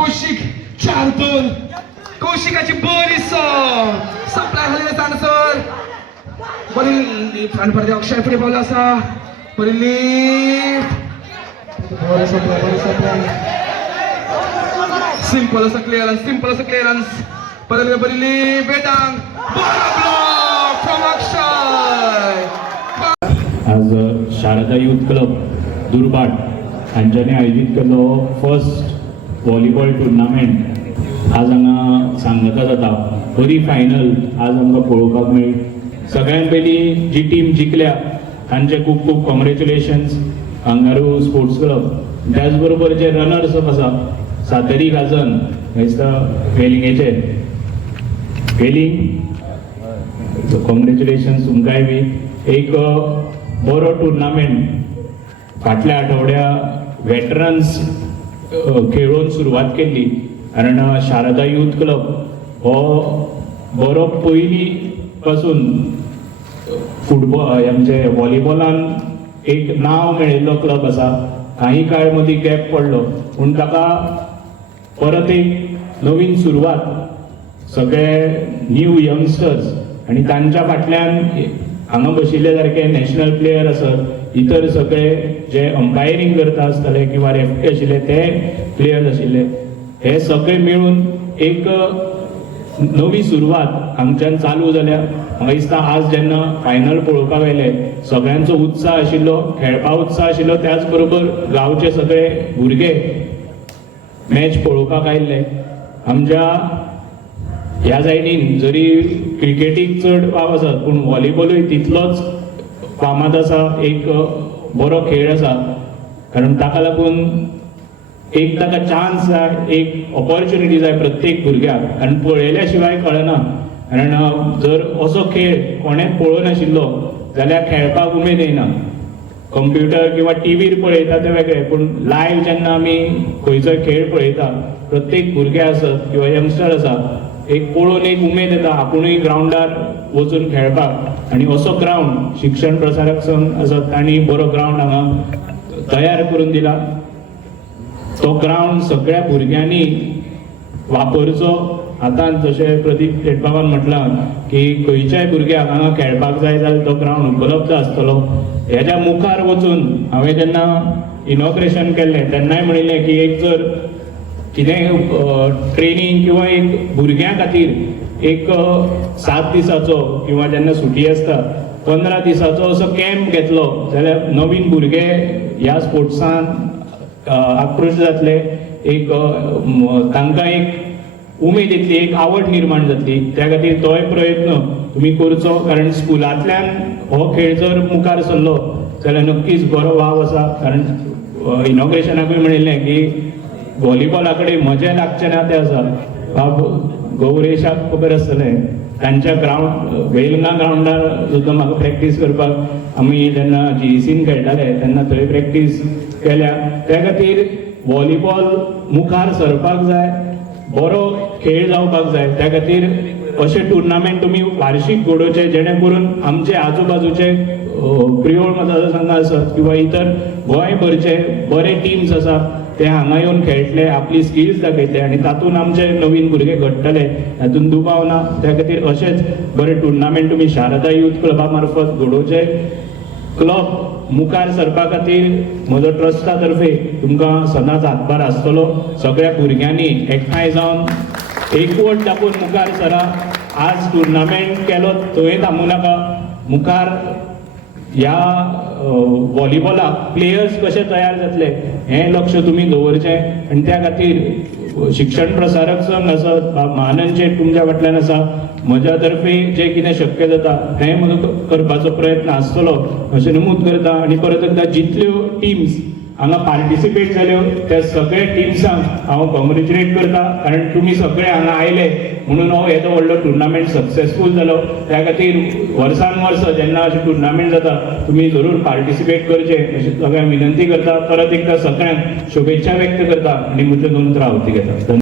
कौशिक 4-2. कौशिकाची बरी सप्लाय हल्ले ताणसर बरी लिफ्ट आणि परत अक्षय पुढे पावला असा बरी लिफ्ट बरी सप्लाय सिंपल असं क्लिअरन्स परत बरी लिफ्ट बेटांग बरा ब्लॉक फ्रॉम अक्षय. आज शारदा यूथ क्लब दुर्बाट हांच्यानी आयोजित केलो फर्स्ट व्हॉलीबॉल टुर्नामेंट आज हांगा सांगता जाता. बरी फायनल आज आमकां पळोवपाक मेळ्ळी. सगळ्यात पयली जी टीम जिखल्या तांचे खूब खूब कॉंग्रॅच्युलेशन्स कांगारू स्पोर्ट्स क्लब. त्याच बरोबर जे रनर्स अप आसा सातेरी गाजन वेलिंगेचे कॉंग्रॅच्युलेशन्स तुमकांय बी. एक बरो टुर्नामेंट फाटल्या आठवड्या वेटरन्स खेळून सुरवात केल्ली कारण शारदा यूथ क्लब हो बरो पयली पासून फुटबॉल आमचे व्हॉलीबॉलान एक नांव मेळिल्लो क्लब आसा. काही काळ मदीं गॅप पडलो पूण ताका परत एक नवीन सुरवात सगळे न्यू यंगस्टर्स आनी तांच्या फाटल्यान हांगा बशिल्ले सारखे नॅशनल प्लेयर आसत इतर सगळे जे अंपायरींग करता आसतले किंवा रेफ्री आशिल्ले ते प्लेयर्स आशिल्ले हे सगळे मिळून एक नवी सुरवात हांगच्यान चालू जाल्या. म्हाका दिसता आज जेन्ना फायनल पळोवपाक आयले सगळ्यांचो उत्साह आशिल्लो खेळपा उत्साह आशिल्लो. त्याच बरोबर गांवचे सगळे भुरगे मॅच पळोवपाक आयिल्ले. आमच्या ह्या सायडीन जरी क्रिकेटीक चड वाव आसा पूण व्हॉलीबॉलूय तितलोच फामाद आसा. एक बरो खेळ आसा कारण ताका लागून एक ताका चान्स जाय एक ऑपॉर्च्युनिटी जाय प्रत्येक भुरग्याक आनी पळयल्या शिवाय कळना. कारण जर असो खेळ कोणेंच पळोवनाशिल्लो जाल्यार खेळपाक उमेद येना. कंप्युटर किंवा टीव्हीर पळयता ते वेगळे पूण लायव्ह जेन्ना आमी खंयचोय खेळ पळयता प्रत्येक भुरगे आसत किंवा यंगस्टर आसा एक पळोवन एक उमेद येता आपुणूय ग्राउंडार वचून खेळपाक. आनी असो ग्राउंड शिक्षण प्रसारक संघ आसत तांणी बरो ग्राउंड हांगा तयार करून दिला. तो ग्राउंड सगळ्या भुरग्यांनी वापरचो. आतां जशें प्रदीप शेटबाबान म्हटलां की खंयच्याय भुरग्याक हांगा खेळपाक जाय जाल्यार तो ग्राउंड उपलब्ध आसतलो. हेज्या मुखार वचून हांवें जेन्ना इनॉग्रेशन केल्लें तेन्नाय म्हणिल्लें की एक जर कितेंय ट्रेनींग किंवा एक भुरग्यां खातीर एक 7 दिसाचो किंवा जेन्ना सुटी आसता 15 दिसाचो असो कॅम्प घेतलो जाल्यार नवीन भुरगे ह्या स्पोर्ट्सान आकृश्ट जातले. एक तांकां एक उमेद येतली एक आवड निर्माण जातली. त्या खातीर तोय प्रयत्न तुमी करचो कारण स्कुलांतल्यान हो खेळ जर मुखार सरलो जाल्यार नक्कीच बरो वाव आसा. कारण इनॉग्रेशनाकूय म्हणिल्लें की व्हॉलीबॉला कडेन मजा लागचें ना तें आसा. बाब गौरेशाक खबर आसतलें तांच्या ग्राउंड वेलंगा ग्राउंडार सुद्दां म्हाका प्रॅक्टीस करपाक आमी जेन्ना GECन खेळटाले तेन्ना थंय प्रॅक्टीस केल्या. त्या खातीर व्हॉलीबॉल मुखार सरपाक जाय बरो खेळ जावपाक जाय. त्या खातीर अशे टुर्नामेंट तुमी वार्षिक घडोवचे जेणे करून आमचे आजूबाजूचे प्रियोळ मतदारसंघ आसत किंवा इतर गोंयभरचे बरे टीम्स आसा ते हांगा येवन खेळटले आपली स्किल्स दाखयतले आनी तातूंत आमचे नवीन भुरगे घडटले हातूंत दुबाव ना. त्या खातीर अशेच बरे टुर्नामेंट तुमी शारदा यूथ क्लबा मार्फत घडोवचे. क्लब मुखार सरपा खातीर म्हजो ट्रस्टा तर्फे तुमकां सदांच हातभार आसतलो. सगळ्या भुरग्यांनी एकठांय जावन एकवट दाखोवन मुखार सरा. आज टुर्नामेंट केलो थंय थांबूं नाका. मुखार ह्या व्हॉलीबॉलाक प्लेयर्स कशे तयार जातले हें लक्ष तुमी दवरचें. आनी त्या खातीर शिक्षण प्रसारक संघ आसत महानंद शेट तुमच्या फाटल्यान आसा. म्हज्या तर्फे जें कितें शक्य जाता तें म्हजो करपाचो प्रयत्न आसतलो अशें नमूद करता. आनी परत एकदां जितल्यो टिम्स हांगा पार्टिसिपेट जाल्यो त्या सगळ्या टिम्सांक हांव कॉंग्रॅच्युलेट करता कारण तुमी सगळे हांगा आयले म्हणून हो येदो व्हडलो टुर्नामेंट सक्सेसफूल जालो. त्या खातीर वर्सान वर्स जेन्ना अशें टुर्नामेंट जाता तुमी जरूर पार्टिसिपेट करचे अशी सगळ्यांक विनंती करता. परत एकदा सगळ्यांक शुभेच्छा व्यक्त करता आनी म्हज्यो 2 उतरां हांव घेता.